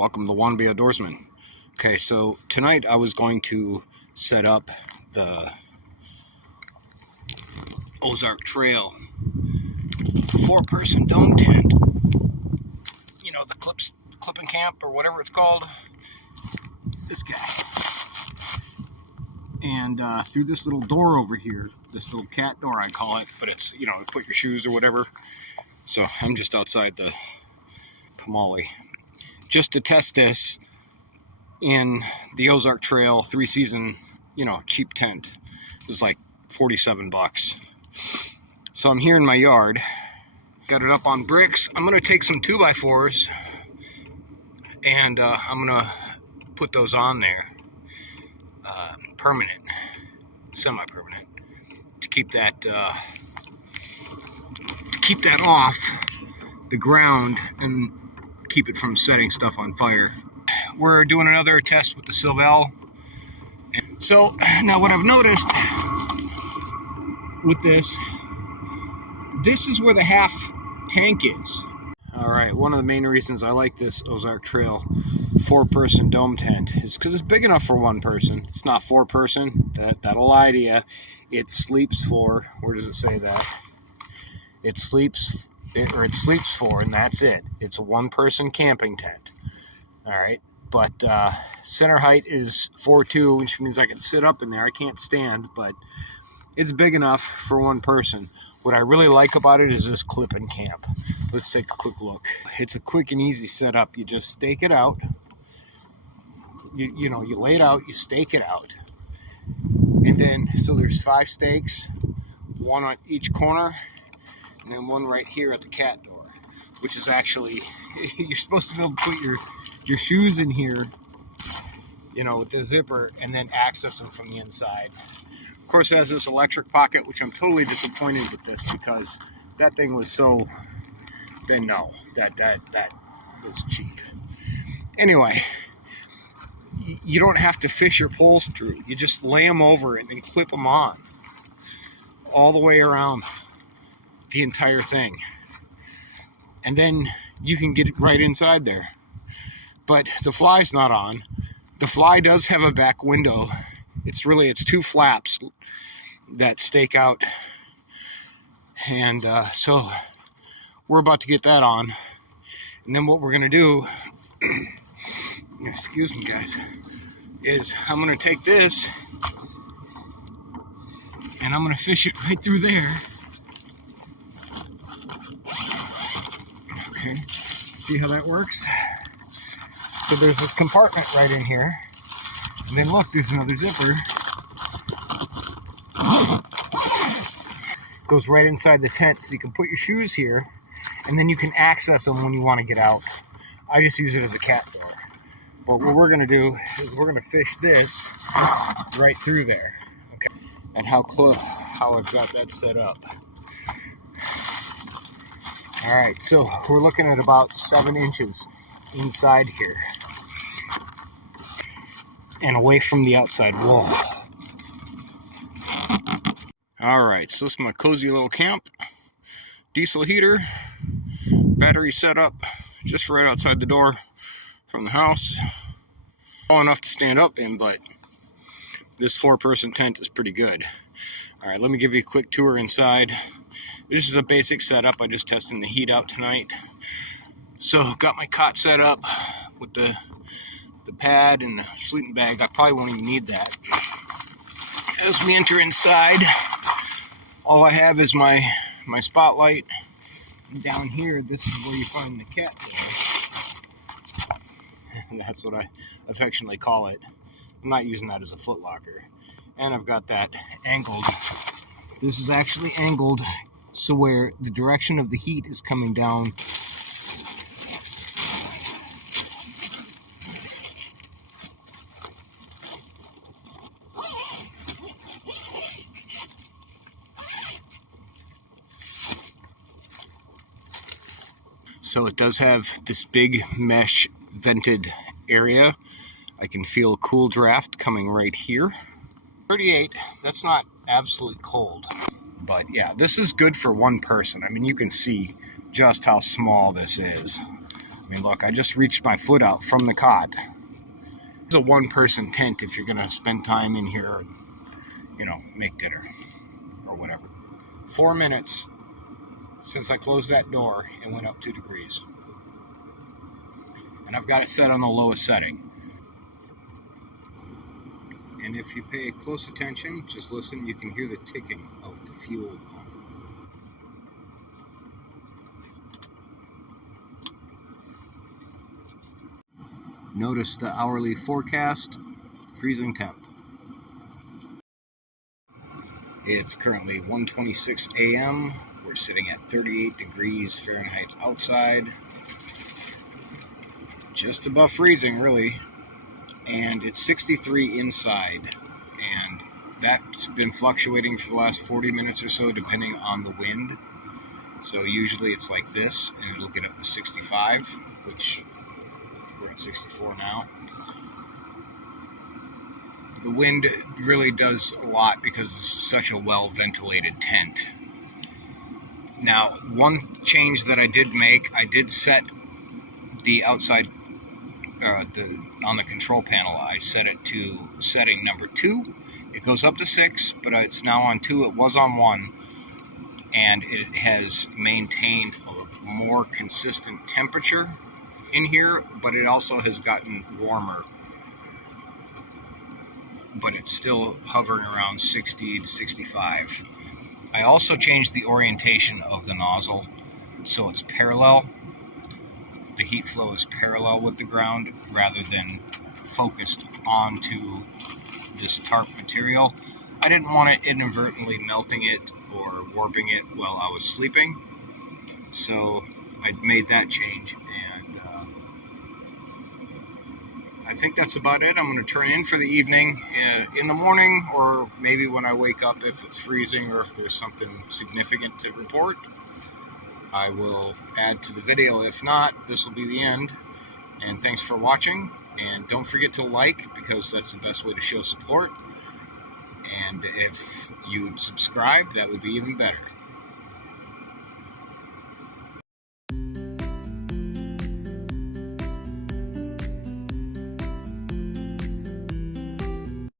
Welcome to Wannabe Outdoorsman. Okay, so tonight I was going to set up the Orzark Trail 4-person dome tent. You know, the clipping camp or whatever it's called. This guy. And through this little door over here, this little cat door I call it, but it's, you know, put your shoes or whatever. So I'm just outside the Kamali. Just to test this in the Orzark Trail 3-season, you know, cheap tent. It was like 47 bucks. So I'm here in my yard. Got it up on bricks. I'm going to take some 2x4s and I'm going to put those on there. Permanent, semi-permanent, to keep that off the ground and keep it from setting stuff on fire. We're doing another test with the Silvel. So now what I've noticed with this is where the half tank is. All right, one of the main reasons I like this Orzark Trail 4-person dome tent is because it's big enough for one person. It's not 4-person. That'll lie to you. It sleeps for, where does it say that? It sleeps for, and that's it. It's a 1-person camping tent. All right, but center height is 4'2", which means I can sit up in there. I can't stand, but it's big enough for one person. What I really like about it is this clip-in camp. Let's take a quick look. It's a quick and easy setup. You just stake it out. You know, you lay it out, you stake it out. And then, so there's 5 stakes, 1 on each corner, and then 1 right here at the cat door, which is actually, you're supposed to be able to put your shoes in here, you know, with the zipper, and then access them from the inside. Of course, it has this electric pocket, which I'm totally disappointed with this because that thing was so, then no, that was cheap. Anyway, you don't have to fish your poles through. You just lay them over and then clip them on all the way around the entire thing. And then you can get it right inside there. But the fly's not on. The fly does have a back window. It's 2 flaps that stake out. And so we're about to get that on. And then what we're going to do, excuse me guys, is I'm going to take this and I'm going to fish it right through there. Okay, see how that works? So there's this compartment right in here. And then look, there's another zipper. Goes right inside the tent, so you can put your shoes here, and then you can access them when you want to get out. I just use it as a cat door. But what we're going to do is we're going to fish this right through there. Okay, and how I've got that set up. All right, so we're looking at about 7 inches inside here and away from the outside wall. All right, so this is my cozy little camp. Diesel heater, battery set up just right outside the door from the house. Tall enough to stand up in, but this 4-person tent is pretty good. All right, let me give you a quick tour inside. This is a basic setup. I just tested the heat out tonight. So got my cot set up with the pad and the sleeping bag. I probably won't even need that. As we enter inside, all I have is my spotlight. And down here, this is where you find the cat door. And that's what I affectionately call it. I'm not using that as a foot locker. And I've got that angled. This is actually angled so where the direction of the heat is coming down. So it does have this big mesh vented area. I can feel a cool draft coming right here. 38, that's not absolutely cold. But yeah, this is good for one person. I mean, you can see just how small this is. I mean, look, I just reached my foot out from the cot. It's a one-person tent if you're going to spend time in here and, you know, make dinner or whatever. 4 minutes since I closed that door, it went up 2 degrees. And I've got it set on the lowest setting. And if you pay close attention, just listen, you can hear the ticking of the fuel pump. Notice the hourly forecast, freezing temp. It's currently 1:26 a.m. We're sitting at 38 degrees Fahrenheit outside. Just above freezing, really. And it's 63 inside. And that's been fluctuating for the last 40 minutes or so, depending on the wind. So usually it's like this, and it'll get up to 65, which we're at 64 now. The wind really does a lot because this is such a well-ventilated tent. Now, one change that I did make, I did set the outside, on the control panel, I set it to setting number 2. It goes up to 6, but it's now on 2. It was on 1, and it has maintained a more consistent temperature in here, but it also has gotten warmer. But it's still hovering around 60 to 65. I also changed the orientation of the nozzle so it's parallel. The heat flow is parallel with the ground rather than focused onto this tarp material. I didn't want it inadvertently melting it or warping it while I was sleeping, so I made that change, and I think that's about it. I'm going to turn in for the evening. In the morning, or maybe when I wake up, if it's freezing or if there's something significant to report, I will add to the video. If not, this will be the end. And thanks for watching. And don't forget to like, because that's the best way to show support. And if you'd subscribe, that would be even better.